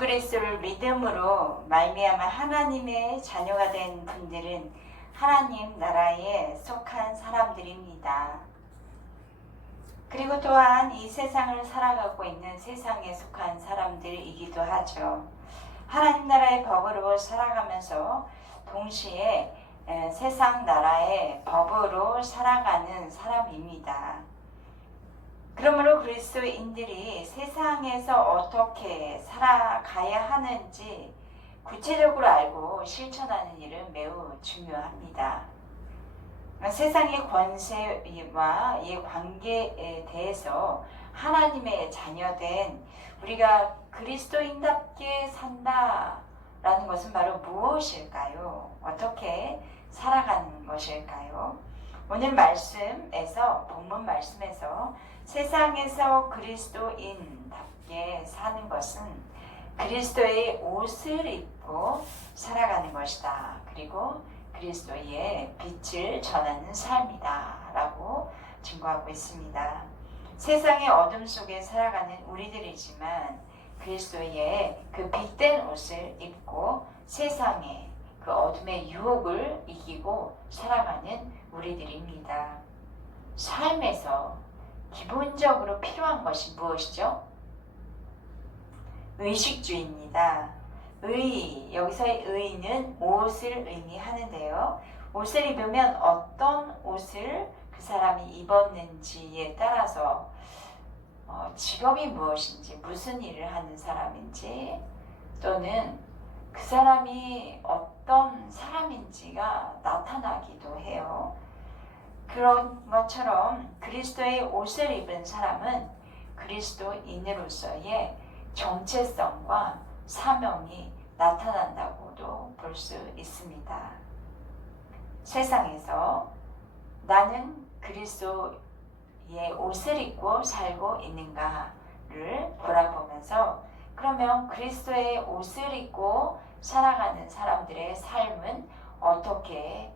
그리스도를 믿음으로 말미암아 하나님의 자녀가 된 분들은 하나님 나라에 속한 사람들입니다. 그리고 또한 이 세상을 살아가고 있는 세상에 속한 사람들이기도 하죠. 하나님 나라의 법으로 살아가면서 동시에 세상 나라의 법으로 살아가는 사람입니다. 그러므로 그리스도인들이 세상에서 어떻게 살아가야 하는지 구체적으로 알고 실천하는 일은 매우 중요합니다. 세상의 권세와 이 관계에 대해서 하나님의 자녀된 우리가 그리스도인답게 산다라는 것은 바로 무엇일까요? 어떻게 살아가는 것일까요? 오늘 말씀에서, 본문 말씀에서 세상에서 그리스도인답게 사는 것은 그리스도의 옷을 입고 살아가는 것이다. 그리고 그리스도의 빛을 전하는 삶이다 라고 증거하고 있습니다. 세상의 어둠 속에 살아가는 우리들이지만 그리스도의 그 빛된 옷을 입고 세상의 그 어둠의 유혹을 이기고 살아가는 우리들입니다. 삶에서 기본적으로 필요한 것이 무엇이죠? 의식주의입니다. 여기서의 의는 옷을 의미하는데요. 옷을 입으면 어떤 옷을 그 사람이 입었는지에 따라서 직업이 무엇인지, 무슨 일을 하는 사람인지, 또는 그 사람이 어떤 사람인지가 나타나기도 해요. 그런 것처럼 그리스도의 옷을 입은 사람은 그리스도인으로서의 정체성과 사명이 나타난다고도 볼 수 있습니다. 세상에서 나는 그리스도의 옷을 입고 살고 있는가를 돌아보면서 그러면 그리스도의 옷을 입고 살아가는 사람들의 삶은 어떻게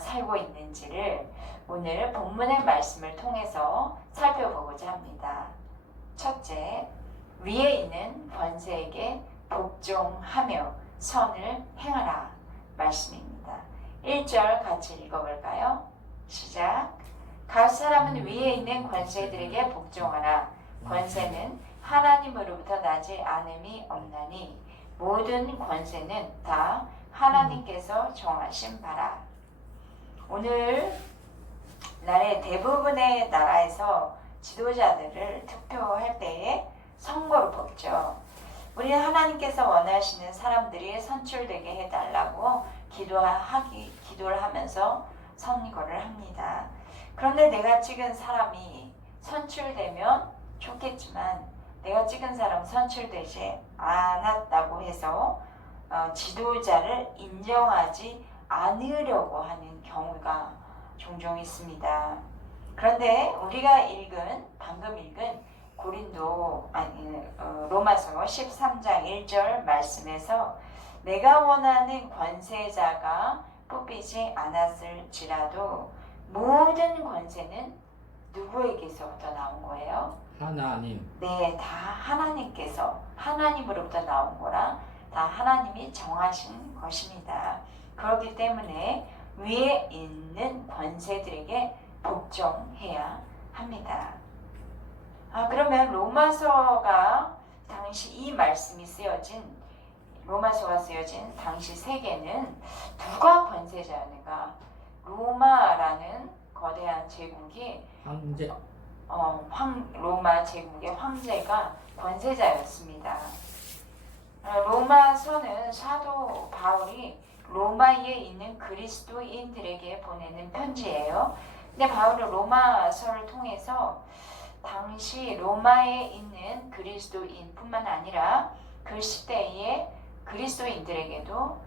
살고 있는지를 오늘 본문의 말씀을 통해서 살펴보고자 합니다. 첫째, 위에 있는 권세에게 복종하며 선을 행하라 말씀입니다. 1절 같이 읽어볼까요? 시작. 각 사람은 위에 있는 권세들에게 복종하라. 권세는 하나님으로부터 나지 않음이 없나니 모든 권세는 다 하나님께서 정하신 바라. 오늘 날의 대부분의 나라에서 지도자들을 투표할 때에 선거를 뽑죠. 우리는 하나님께서 원하시는 사람들이 선출되게 해달라고 기도를 하면서 선거를 합니다. 그런데 내가 찍은 사람이 선출되면 좋겠지만 내가 찍은 사람 선출되지 않았다고 해서 지도자를 인정하지 않으려고 하는 경우가 종종 있습니다. 그런데 우리가 방금 읽은 로마서 13장 1절 말씀에서 내가 원하는 권세자가 뽑히지 않았을지라도 모든 권세는 누구에게서부터 나온 거예요? 하나님. 네, 다 하나님으로부터 나온 거라 다 하나님이 정하신 것입니다. 그렇기 때문에 위에 있는 권세들에게 복종해야 합니다. 그러면 로마서가 당시 이 말씀이 로마서가 쓰여진 당시 세계는 누가 권세자였는가? 로마라는 거대한 제국이 황제. 로마 제국의 황제가 권세자였습니다. 로마서는 사도 바울이 로마에 있는 그리스도인들에게 보내는 편지예요. 근데 바울은 로마서를 통해서 당시 로마에 있는 그리스도인뿐만 아니라 그 시대의 그리스도인들에게도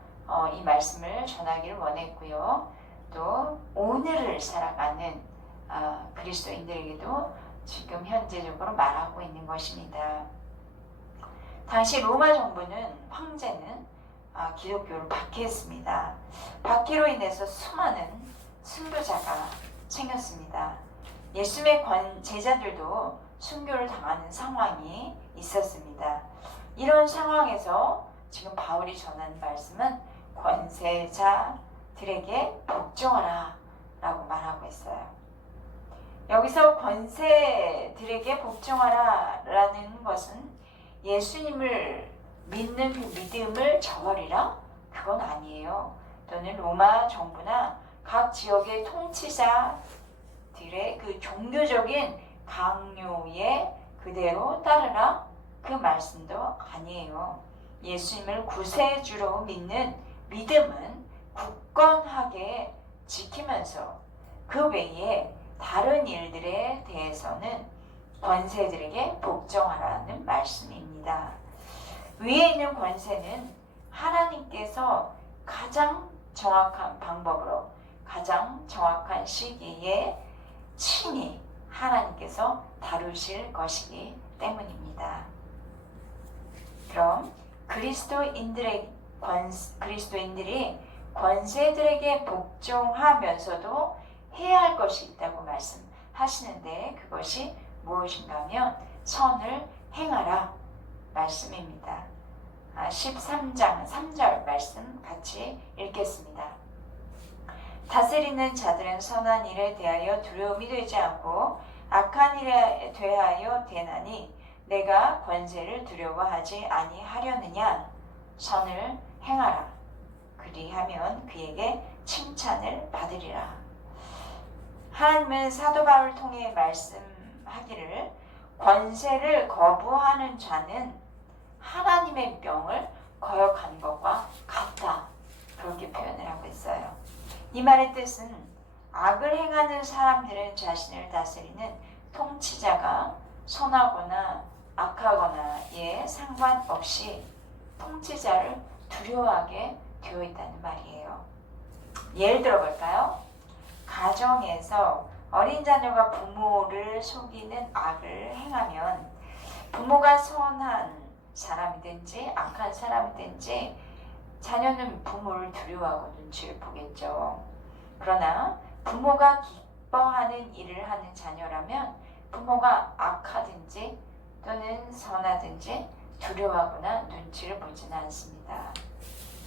이 말씀을 전하기를 원했고요. 또 오늘을 살아가는 그리스도인들에게도 지금 현재적으로 말하고 있는 것입니다. 당시 로마 정부는 황제는 기독교를 박해했습니다. 박해로 인해서 수많은 순교자가 생겼습니다. 예수님의 제자들도 순교를 당하는 상황이 있었습니다. 이런 상황에서 지금 바울이 전하는 말씀은 권세자들에게 복종하라 라고 말하고 있어요. 여기서 권세들에게 복종하라 라는 것은 예수님을 믿는 그 믿음을 저버리라? 그건 아니에요. 또는 로마 정부나 각 지역의 통치자들의 그 종교적인 강요에 그대로 따르라? 그 말씀도 아니에요. 예수님을 구세주로 믿는 믿음은 굳건하게 지키면서 그 외에 다른 일들에 대해서는 권세들에게 복종하라는 말씀입니다. 위에 있는 권세는 하나님께서 가장 정확한 방법으로 가장 정확한 시기에 친히 하나님께서 다루실 것이기 때문입니다. 그럼 그리스도인들이 권세들에게 복종하면서도 해야 할 것이 있다고 말씀하시는데 그것이 무엇인가 하면 선을 행하라 말씀입니다. 13장 3절 말씀 같이 읽겠습니다. 다스리는 자들은 선한 일에 대하여 두려움이 되지 않고 악한 일에 대하여 되나니 내가 권세를 두려워하지 아니하려느냐. 선을 행하라. 그리하면 그에게 칭찬을 받으리라. 하나님은 사도 바울을 통해 말씀하기를 권세를 거부하는 자는 하나님의 명을 거역한 것과 같다. 그렇게 표현을 하고 있어요. 이 말의 뜻은 악을 행하는 사람들은 자신을 다스리는 통치자가 선하거나 악하거나에 상관없이 통치자를 두려워하게 되어 있다는 말이에요. 예를 들어 볼까요? 가정에서 어린 자녀가 부모를 속이는 악을 행하면 부모가 선한 사람이든지 악한 사람이든지 자녀는 부모를 두려워하고 눈치를 보겠죠. 그러나 부모가 기뻐하는 일을 하는 자녀라면 부모가 악하든지 또는 선하든지 두려워하거나 눈치를 보지는 않습니다.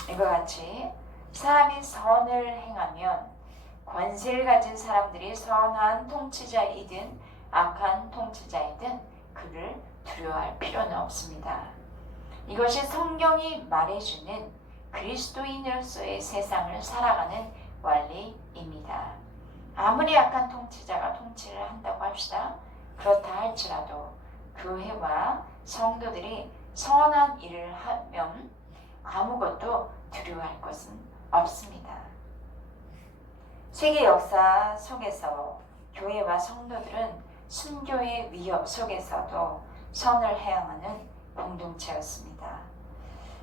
이와 같이 사람이 선을 행하면 권세를 가진 사람들이 선한 통치자이든 악한 통치자이든 그를 두려워할 필요는 없습니다. 이것이 성경이 말해주는 그리스도인으로서의 세상을 살아가는 원리입니다. 아무리 악한 통치자가 통치를 한다고 합시다. 그렇다 할지라도 교회와 성도들이 선한 일을 하면 아무것도 두려워할 것은 없습니다. 세계 역사 속에서 교회와 성도들은 순교의 위협 속에서도 선을 행하는 공동체였습니다.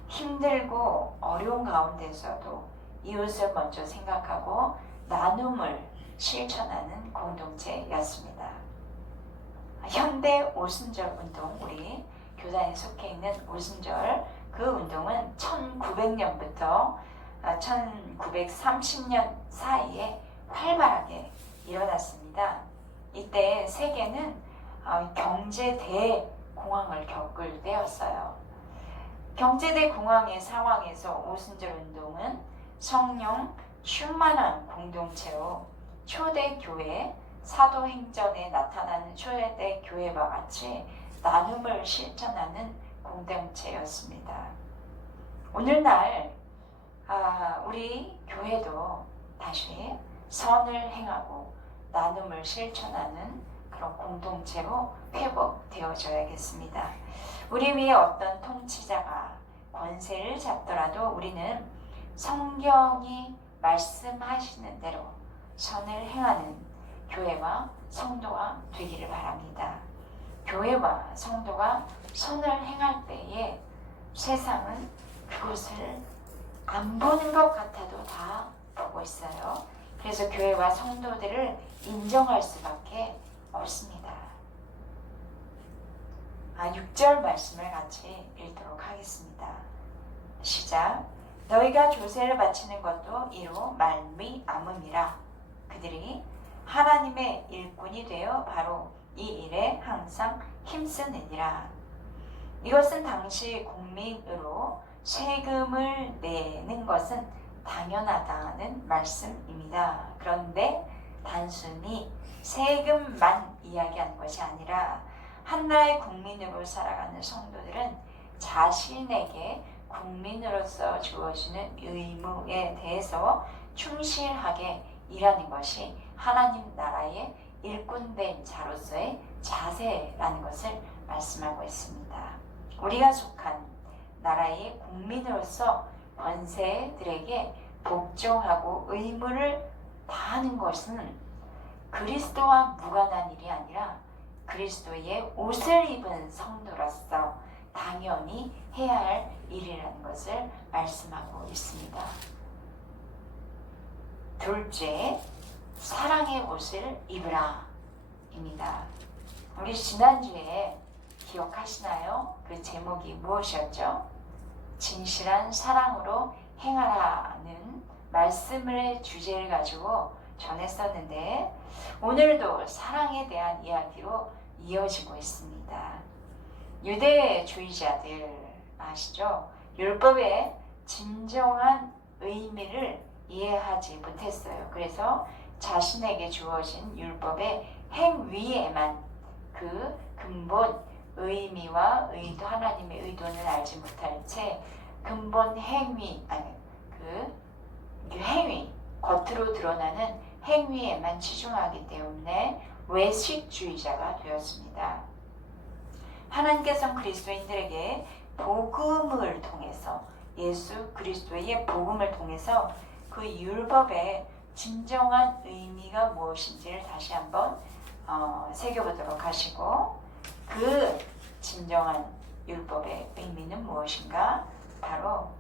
힘들고 어려운 가운데서도 이웃을 먼저 생각하고 나눔을 실천하는 공동체였습니다. 현대 오순절 운동, 우리 교단에 속해 있는 오순절 그 운동은 1900년부터 1930년 사이에 활발하게 일어났습니다. 이때 세계는 경제 대공황을 겪을 때였어요. 경제 대공황의 상황에서 오순절 운동은 성령 충만한 공동체로 초대교회, 사도행전에 나타나는 초대교회와 같이 나눔을 실천하는 공동체였습니다. 오늘날 우리 교회도 다시 선을 행하고 나눔을 실천하는 그런 공동체로 회복되어져야겠습니다. 우리 위에 어떤 통치자가 권세를 잡더라도 우리는 성경이 말씀하시는 대로 선을 행하는 교회와 성도가 되기를 바랍니다. 교회와 성도가 선을 행할 때에 세상은 그것을 안 보는 것 같아도 다 보고 있어요. 그래서 교회와 성도들을 인정할 수밖에 없습니다. 6절 말씀을 같이 읽도록 하겠습니다. 시작. 너희가 조세를 바치는 것도 이로 말미암음이라. 그들이 하나님의 일꾼이 되어 바로 이 일에 항상 힘쓰느니라. 이것은 당시 국민으로 세금을 내는 것은 당연하다는 말씀입니다. 그런데 단순히 세금만 이야기하는 것이 아니라 한 나라의 국민으로 살아가는 성도들은 자신에게 국민으로서 주어지는 의무에 대해서 충실하게 일하는 것이 하나님 나라의 일꾼된 자로서의 자세라는 것을 말씀하고 있습니다. 우리가 속한 나라의 국민으로서 권세들에게 복종하고 의무를 다하는 것은 그리스도와 무관한 일이 아니라 그리스도의 옷을 입은 성도로서 당연히 해야 할 일이라는 것을 말씀하고 있습니다. 둘째, 사랑의 옷을 입으라 입니다. 우리 지난주에 기억하시나요? 그 제목이 무엇이었죠? 진실한 사랑으로 행하라는 말씀을 주제를 가지고 전했었는데 오늘도 사랑에 대한 이야기로 이어지고 있습니다. 유대주의자들 아시죠? 율법의 진정한 의미를 이해하지 못했어요. 그래서 자신에게 주어진 율법의 행위에만 그 근본 의미와 의도, 하나님의 의도는 알지 못할 채 근본 행위, 행위, 겉으로 드러나는 행위에만 치중하기 때문에 외식주의자가 되었습니다. 하나님께서는 그리스도인들에게 복음을 통해서, 예수 그리스도의 복음을 통해서 그 율법의 진정한 의미가 무엇인지를 다시 한번 새겨보도록 하시고, 그 진정한 율법의 의미는 무엇인가? 바로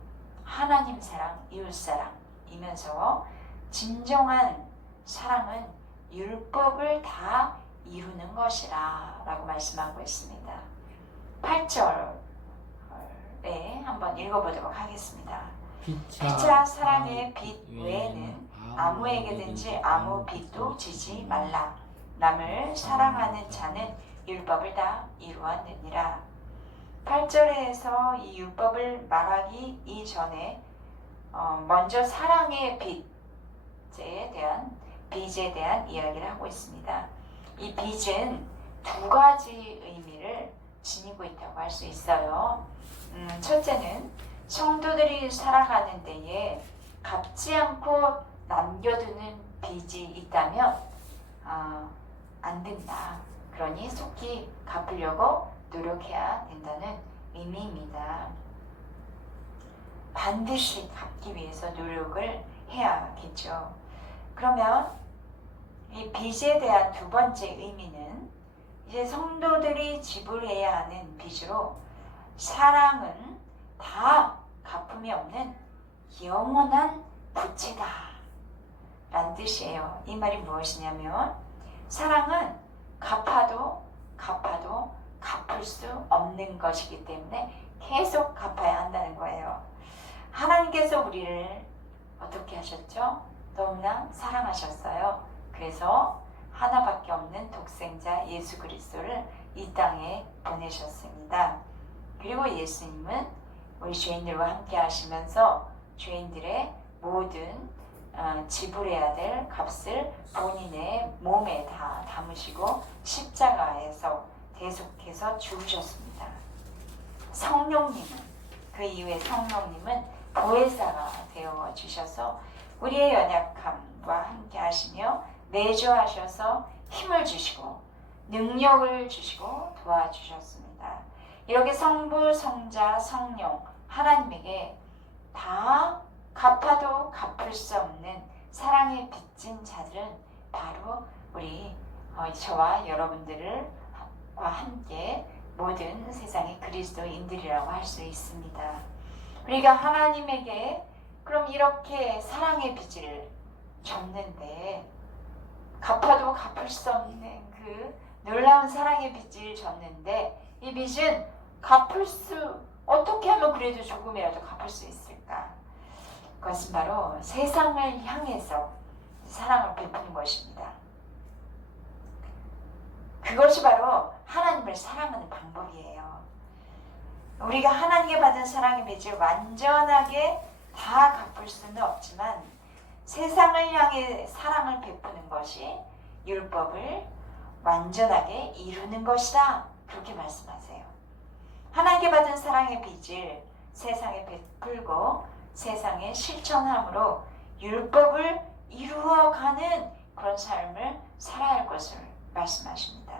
하나님 사랑, 이웃 사랑이면서 진정한 사랑은 율법을 다 이루는 것이라 라고 말씀하고 있습니다. 8절에 한번 읽어보도록 하겠습니다. 피차 사랑의 빛 외에는 아무에게든지 아무 빛도 지지 말라. 남을 사랑하는 자는 율법을 다 이루었느니라. 8절에서 이 율법을 말하기 이전에 먼저 사랑의 빛에 대한 이야기를 하고 있습니다. 이 빛은 두 가지 의미를 지니고 있다고 할 수 있어요. 첫째는 성도들이 살아가는 데에 갚지 않고 남겨두는 빚이 있다면 안 된다. 그러니 속히 갚으려고 노력해야 된다는 의미입니다. 반드시 갚기 위해서 노력을 해야겠죠. 그러면 이 빚에 대한 두 번째 의미는 이제 성도들이 지불해야 하는 빚으로 사랑은 다 갚음이 없는 영원한 부채다 라는 뜻이에요. 이 말이 무엇이냐면 사랑은 갚아도 갚을 수 없는 것이기 때문에 계속 갚아야 한다는 거예요. 하나님께서 우리를 어떻게 하셨죠? 너무나 사랑하셨어요. 그래서 하나밖에 없는 독생자 예수 그리스도를 이 땅에 보내셨습니다. 그리고 예수님은 우리 죄인들과 함께 하시면서 죄인들의 모든 지불해야 될 값을 본인의 몸에 다 담으시고 십자가에서 계속해서 죽으셨습니다. 성령님은, 그 이후에 성령님은 보혜사가 되어 주셔서 우리의 연약함과 함께 하시며 내주하셔서 힘을 주시고 능력을 주시고 도와주셨습니다. 이렇게 성부, 성자, 성령 하나님에게 다 갚아도 갚을 수 없는 사랑에 빚진 자들은 바로 우리 저와 여러분들과 함께 모든 세상의 그리스도인들이라고 할 수 있습니다. 우리가 하나님에게 그럼 이렇게 사랑의 빚을 졌는데 갚아도 갚을 수 없는 그 놀라운 사랑의 빚을 졌는데 이 빚은 어떻게 하면 그래도 조금이라도 갚을 수 있을까? 그것은 바로 세상을 향해서 사랑을 베푸는 것입니다. 그것이 바로 하나님을 사랑하는 방법이에요. 우리가 하나님께 받은 사랑의 빚을 완전하게 다 갚을 수는 없지만 세상을 향해 사랑을 베푸는 것이 율법을 완전하게 이루는 것이다. 그렇게 말씀하세요. 하나님께 받은 사랑의 빚을 세상에 베풀고 세상에 실천함으로 율법을 이루어가는 그런 삶을 살아야 할 것을 말씀하십니다.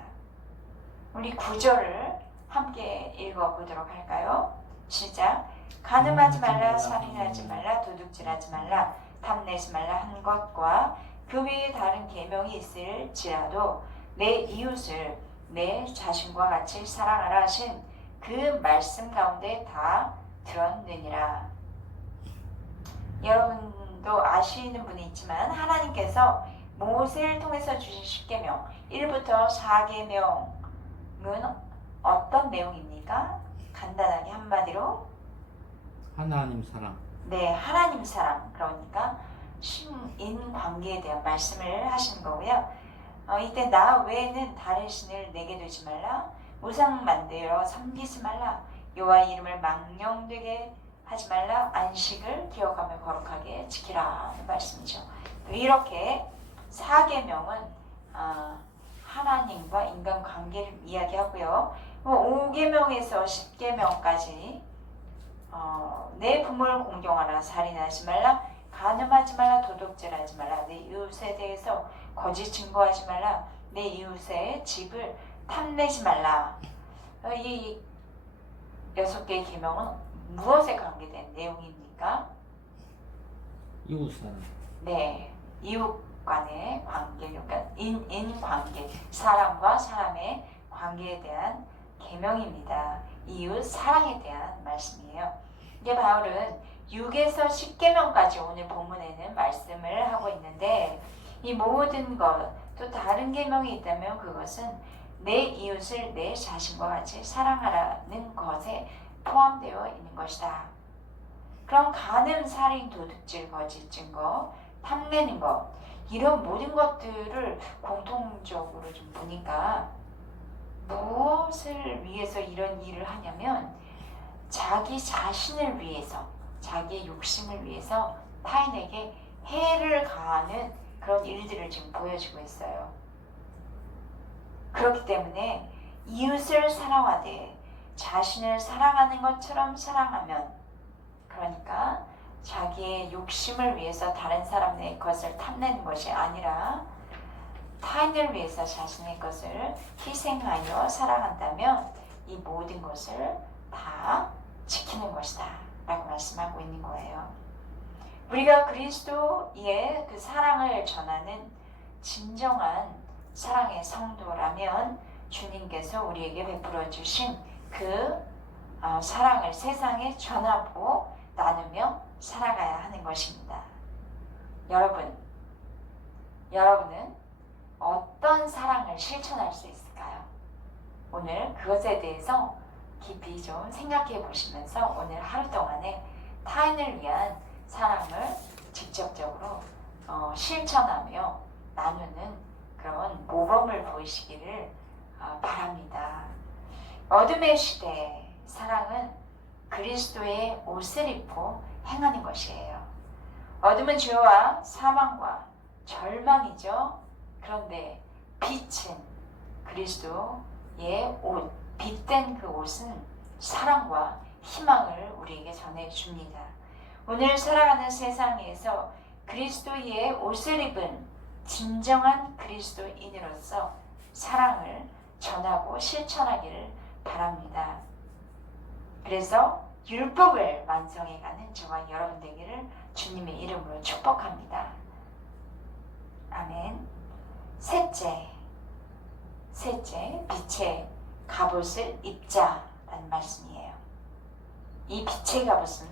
우리 9절을 함께 읽어보도록 할까요? 시작. 간음하지 말라, 살인하지 말라, 도둑질하지 말라, 탐내지 말라 한 것과 그 외에 다른 계명이 있을지라도 내 이웃을 내 자신과 같이 사랑하라 하신 그 말씀 가운데 다 들었느니라. 여러분도 아시는 분이 있지만 하나님께서 모세를 통해서 주신 십계명 1부터 4계명은 어떤 내용입니까? 간단하게 한마디로 하나님 사랑. 네, 하나님 사랑. 그러니까 신인 관계에 대한 말씀을 하시는 거고요. 이때 나 외에는 다른 신을 내게 두지 말라. 우상 만들어 섬기지 말라. 여호와의 이름을 망령되게 하지 말라. 안식을 기억하며 거룩하게 지키라는 말씀이죠. 이렇게 4계명은 하나님과 인간 관계를 이야기하고요. 5계명에서 10계명까지 내 부모를 공경하라, 살인하지 말라, 간음하지 말라, 도둑질하지 말라, 내 이웃에 대해서 거짓 증거하지 말라, 내 이웃의 집을 탐내지 말라. 이 6개의 계명은 무엇에 관계된 내용입니까? 이웃사랑. 네, 이웃 간의 관계, 그러니까 인관계, 사람과 사람의 관계에 대한 계명입니다. 이웃 사랑에 대한 말씀이에요. 이제 바울은 6에서 10계명까지 오늘 본문에는 말씀을 하고 있는데 이 모든 것, 또 다른 계명이 있다면 그것은 내 이웃을 내 자신과 같이 사랑하라는 것에 포함되어 있는 것이다. 그럼 간음, 살인, 도둑질, 거짓 증거, 탐내는 것, 이런 모든 것들을 공통적으로 좀 보니까 무엇을 위해서 이런 일을 하냐면 자기 자신을 위해서, 자기의 욕심을 위해서 타인에게 해를 가하는 그런 일들을 지금 보여주고 있어요. 그렇기 때문에 이웃을 사랑하되 자신을 사랑하는 것처럼 사랑하면, 그러니까 자기의 욕심을 위해서 다른 사람의 것을 탐내는 것이 아니라 타인을 위해서 자신의 것을 희생하여 사랑한다면 이 모든 것을 다 지키는 것이다 라고 말씀하고 있는 거예요. 우리가 그리스도의 그 사랑을 전하는 진정한 사랑의 성도라면 주님께서 우리에게 베풀어 주신 그 사랑을 세상에 전하고 나누며 살아가야 하는 것입니다. 여러분은 어떤 사랑을 실천할 수 있을까요? 오늘 그것에 대해서 깊이 좀 생각해 보시면서 오늘 하루 동안에 타인을 위한 사랑을 직접적으로 실천하며 나누는 그런 모범을 보이시기를 바랍니다. 어둠의 시대 사랑은 그리스도의 옷을 입고 행하는 것이에요. 어둠은 죄와 사망과 절망이죠. 그런데 빛은 그리스도의 옷, 빛된 그 옷은 사랑과 희망을 우리에게 전해줍니다. 오늘 살아가는 세상에서 그리스도의 옷을 입은 진정한 그리스도인으로서 사랑을 전하고 실천하기를 바랍니다. 그래서 율법을 완성해가는 저와 여러분 되기를 주님의 이름으로 축복합니다. 아멘. 셋째, 빛의 갑옷을 입자라는 말씀이에요. 이 빛의 갑옷은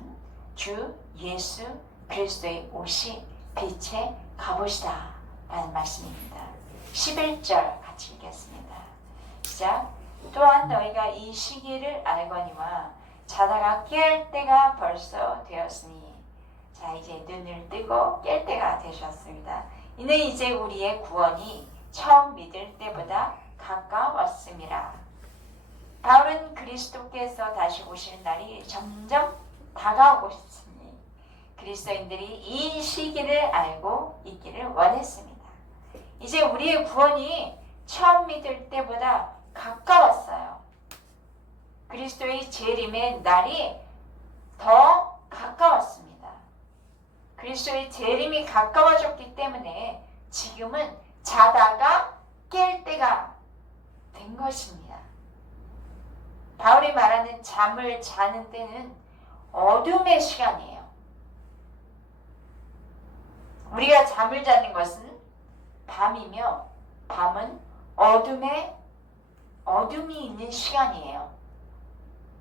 주 예수 그리스도의 옷이 빛의 갑옷이다 라는 말씀입니다. 11절 같이 읽겠습니다. 시작. 또한 너희가 이 시기를 알거니와 자다가 깰 때가 벌써 되었으니, 자 이제 눈을 뜨고 깰 때가 되셨습니다. 이는 이제 우리의 구원이 처음 믿을 때보다 가까웠음이라. 바울은 그리스도께서 다시 오실 날이 점점 다가오고 있으니 그리스도인들이 이 시기를 알고 있기를 원했습니다. 이제 우리의 구원이 처음 믿을 때보다 가까웠어요. 그리스도의 재림의 날이 더 가까웠습니다. 그리스도의 재림이 가까워졌기 때문에 지금은 자다가 깰 때가 된 것입니다. 바울이 말하는 잠을 자는 때는 어둠의 시간이에요. 우리가 잠을 자는 것은 밤이며 밤은 어둠이 있는 시간이에요.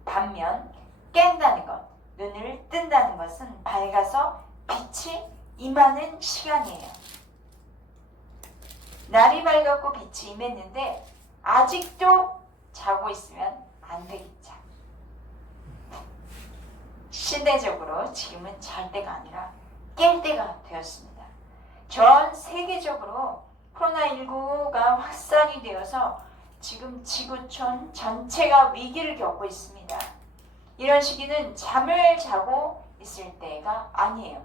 반면 깬다는 것, 눈을 뜬다는 것은 밝아서 빛이 임하는 시간이에요. 날이 밝았고 빛이 임했는데 아직도 자고 있으면 안 되겠죠. 시대적으로 지금은 잘 때가 아니라 깰 때가 되었습니다. 전 세계적으로 코로나19가 확산이 되어서 지금 지구촌 전체가 위기를 겪고 있습니다. 이런 시기는 잠을 자고 있을 때가 아니에요.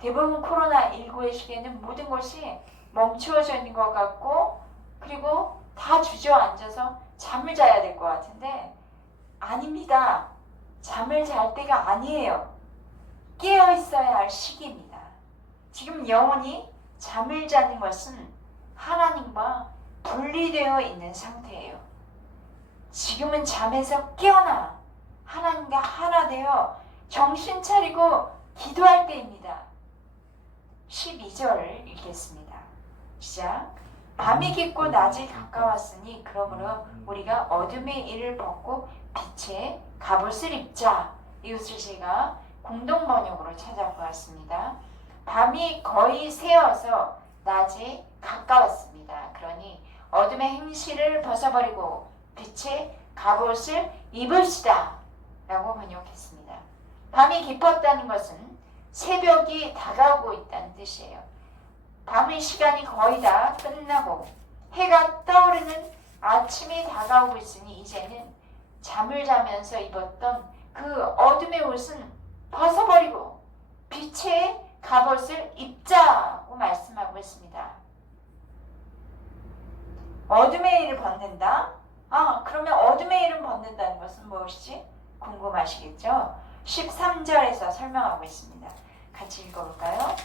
대부분 코로나19의 시기에는 모든 것이 멈추어져 있는 것 같고 그리고 다 주저앉아서 잠을 자야 될 것 같은데 아닙니다. 잠을 잘 때가 아니에요. 깨어 있어야 할 시기입니다. 지금 영혼이 잠을 자는 것은 하나님과 분리되어 있는 상태예요. 지금은 잠에서 깨어나 하나님과 하나 되어 정신 차리고 기도할 때입니다. 12절 읽겠습니다. 시작. 밤이 깊고 낮이 가까웠으니 그러므로 우리가 어둠의 일을 벗고 빛의 갑옷을 입자. 이것을 제가 공동 번역으로 찾아보았습니다. 밤이 거의 새어서 낮이 가까웠습니다. 그러니 어둠의 행실을 벗어버리고 빛의 갑옷을 입읍시다 라고 번역했습니다. 밤이 깊었다는 것은 새벽이 다가오고 있다는 뜻이에요. 밤의 시간이 거의 다 끝나고 해가 떠오르는 아침이 다가오고 있으니 이제는 잠을 자면서 입었던 그 어둠의 옷은 벗어버리고 빛의 갑옷을 입자고 말씀하고 있습니다. 어둠의 일을 벗는다? 그러면 어둠의 일을 벗는다는 것은 무엇이지? 궁금하시겠죠? 13절에서 설명하고 있습니다. 같이 읽어볼까요?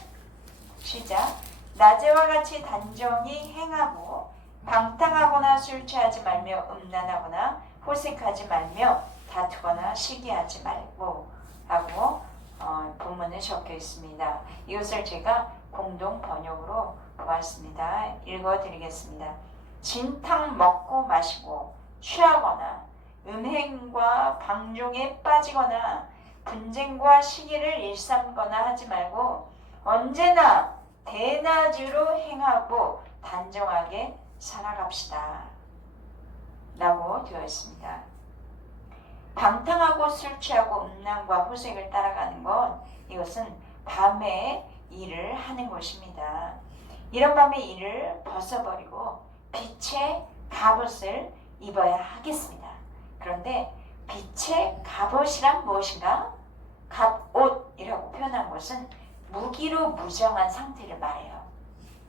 시작. 낮에와 같이 단정히 행하고 방탕하거나 술 취하지 말며 음란하거나 호색하지 말며 다투거나 시기하지 말고 라고 본문에 적혀 있습니다. 이것을 제가 공동 번역으로 보았습니다. 읽어드리겠습니다. 진탕 먹고 마시고 취하거나 음행과 방종에 빠지거나 분쟁과 시기를 일삼거나 하지 말고 언제나 대낮으로 행하고 단정하게 살아갑시다 라고 되어 있습니다. 방탕하고 술 취하고 음란과 호색을 따라가는 것, 이것은 밤에 일을 하는 것입니다. 이런 밤의 일을 벗어버리고 빛의 갑옷을 입어야 하겠습니다. 그런데 빛의 갑옷이란 무엇인가? 갑옷이라고 표현한 것은 무기로 무장한 상태를 말해요.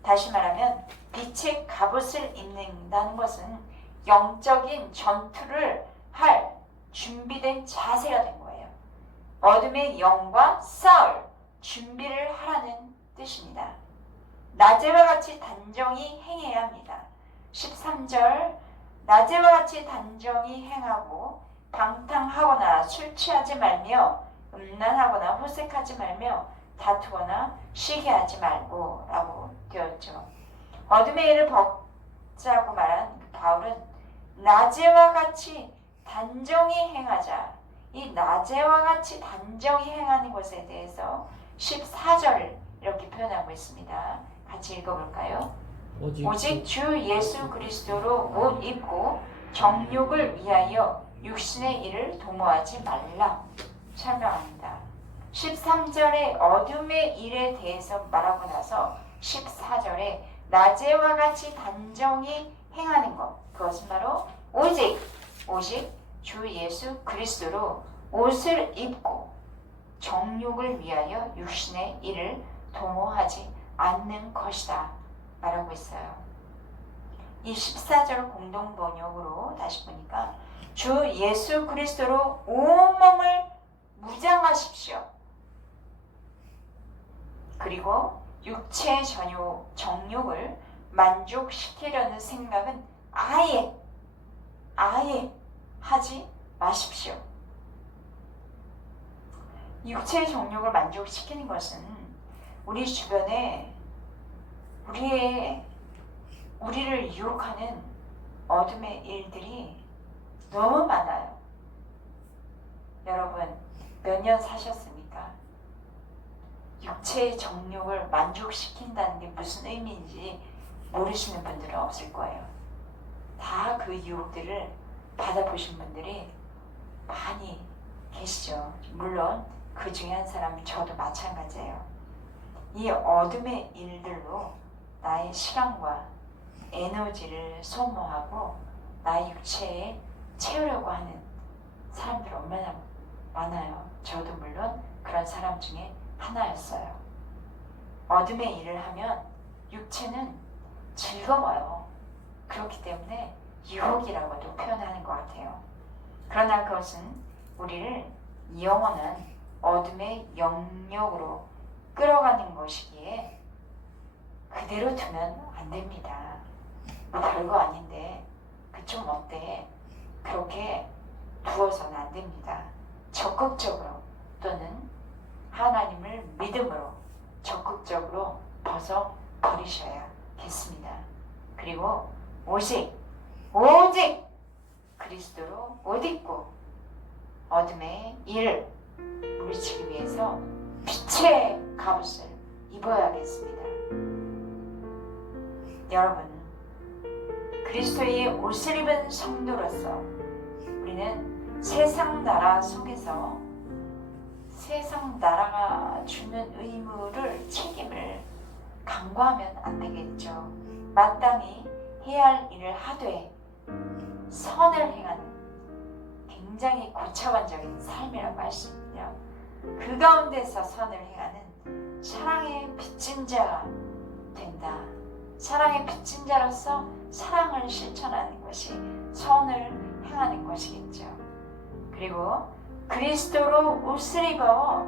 다시 말하면 빛의 갑옷을 입는다는 것은 영적인 전투를 할 준비된 자세가 된 거예요. 어둠의 영과 싸울 준비를 하라는 뜻입니다. 낮에와 같이 단정히 행해야 합니다. 13절 낮에와 같이 단정히 행하고 방탕하거나 술 취하지 말며 음란하거나 호색하지 말며 다투거나 시기하지 말고 라고 되었죠. 어둠의 일을 벗자고 말한 바울은 낮에와 같이 단정히 행하자. 이 낮에와 같이 단정히 행하는 것에 대해서 14절을 이렇게 표현하고 있습니다. 같이 읽어볼까요? 오직 주 예수 그리스도로 옷 입고 정욕을 위하여 육신의 일을 도모하지 말라 설명합니다. 13절에 어둠의 일에 대해서 말하고 나서 14절에 낮에와 같이 단정히 행하는 것, 그것은 바로 오직 오직 주 예수 그리스도로 옷을 입고 정욕을 위하여 육신의 일을 도모하지 않는 것이다 말하고 있어요. 이 14절 공동번역으로 다시 보니까 주 예수 그리스도로 온몸을 무장하십시오. 그리고 육체의 정욕을 만족시키려는 생각은 아예 하지 마십시오. 육체의 정욕을 만족시키는 것은 우리 주변에 우리를 유혹하는 어둠의 일들이 너무 많아요. 여러분, 몇 년 사셨습니까? 육체의 정욕을 만족시킨다는 게 무슨 의미인지 모르시는 분들은 없을 거예요. 다 그 유혹들을 받아보신 분들이 많이 계시죠. 물론 그 중에 한 사람은 저도 마찬가지예요. 이 어둠의 일들로 나의 시간과 에너지를 소모하고 나의 육체에 채우려고 하는 사람들 얼마나 많아요. 저도 물론 그런 사람 중에 하나였어요. 어둠의 일을 하면 육체는 즐거워요. 그렇기 때문에 유혹이라고도 표현하는 것 같아요. 그러나 그것은 우리를 영원한 어둠의 영역으로 끌어가는 것이기에 그대로 두면 안 됩니다. 뭐 별거 아닌데 그 좀 어때? 그렇게 두어서는 안 됩니다. 적극적으로 또는 하나님을 믿음으로 적극적으로 벗어버리셔야겠습니다. 그리고 오직 그리스도로 옷 입고 어둠의 일을 물리치기 위해서 빛의 갑옷을 입어야겠습니다. 여러분, 그리스도의 옷을 입은 성도로서 우리는 세상 나라 속에서 세상 나라가 주는 의무를, 책임을 간과하면 안 되겠죠. 마땅히 해야 할 일을 하되 선을 행하는 굉장히 고차원적인 삶이라고 할 수 있는데요. 그 가운데서 선을 행하는 사랑의 빚진 자가 된다. 사랑의 빚진 자로서 사랑을 실천하는 것이 선을 행하는 것이겠죠. 그리고 그리스도로 옷을 입어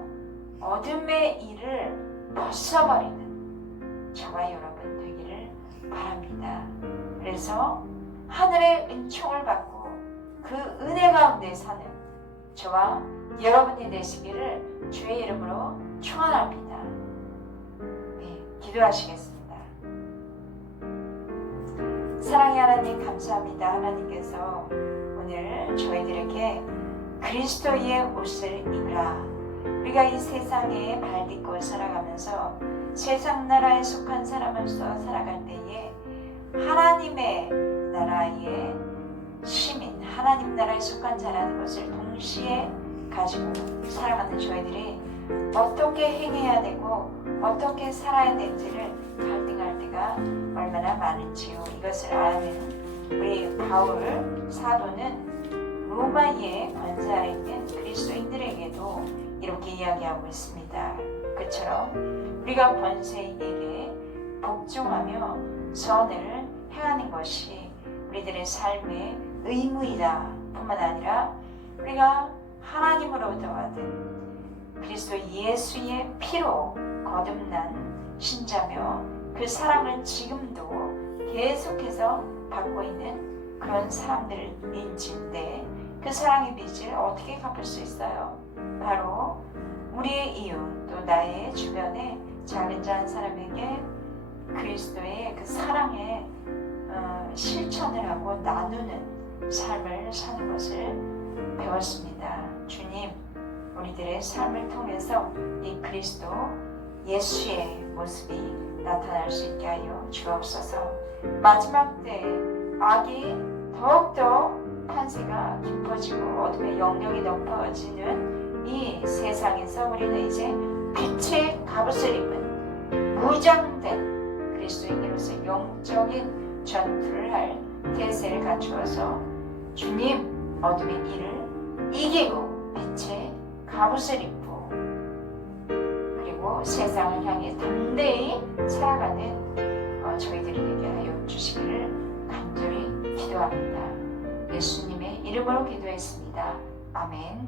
어둠의 일을 벗어버리는 저와 여러분 되기를 바랍니다. 그래서 하늘의 은총을 받고 그 은혜 가운데 사는 저와 여러분이 되시기를 주의 이름으로 축원합니다. 네, 기도하시겠습니다. 사랑의 하나님, 감사합니다. 하나님께서 오늘 저희들에게 그리스도의 옷을 입으라. 우리가 이 세상에 발딛고 살아가면서 세상 나라에 속한 사람으로서 살아갈 때에 하나님의 나라의 시민, 하나님 나라에 속한 자라는 것을 동시에 가지고 살아가는 저희들이 어떻게 행해야 되고 어떻게 살아야 되는지를 갈등할 때가 얼마나 많은지요. 이것을 아는 우리 바울 사도는 로마의 권세 아래 있는 그리스도인들에게도 이렇게 이야기하고 있습니다. 그처럼 우리가 권세에게 복종하며 선을 행하는 것이 우리들의 삶의 의무이다 뿐만 아니라 우리가 하나님으로부터 받은 그리스도 예수의 피로 거듭난 신자며 그 사랑을 지금도 계속해서 받고 있는 그런 사람들인지인데 그 사랑의 빚을 어떻게 갚을 수 있어요? 바로 우리의 이웃 또 나의 주변에 작은 자 한 사람에게 그리스도의 그 사랑의 실천을 하고 나누는 삶을 사는 것을 배웠습니다. 주님, 우리들의 삶을 통해서 이 그리스도 예수의 모습이 나타날 수 있게 하여 주옵소서. 마지막 때 악이 더욱더 판세가 깊어지고 어둠의 영역이 높아지는 이 세상에서 우리는 이제 빛의 갑옷을 입은 무장된 그리스도인으로서 영적인 전투를 할 태세를 갖추어서 주님 어둠의 일을 이기고 빛의 갑옷을 입고 그리고 세상을 향해 담대히 살아가는 저희들이 되게 하여 주시기를 간절히 기도합니다. 예수님의 이름으로 기도했습니다. 아멘.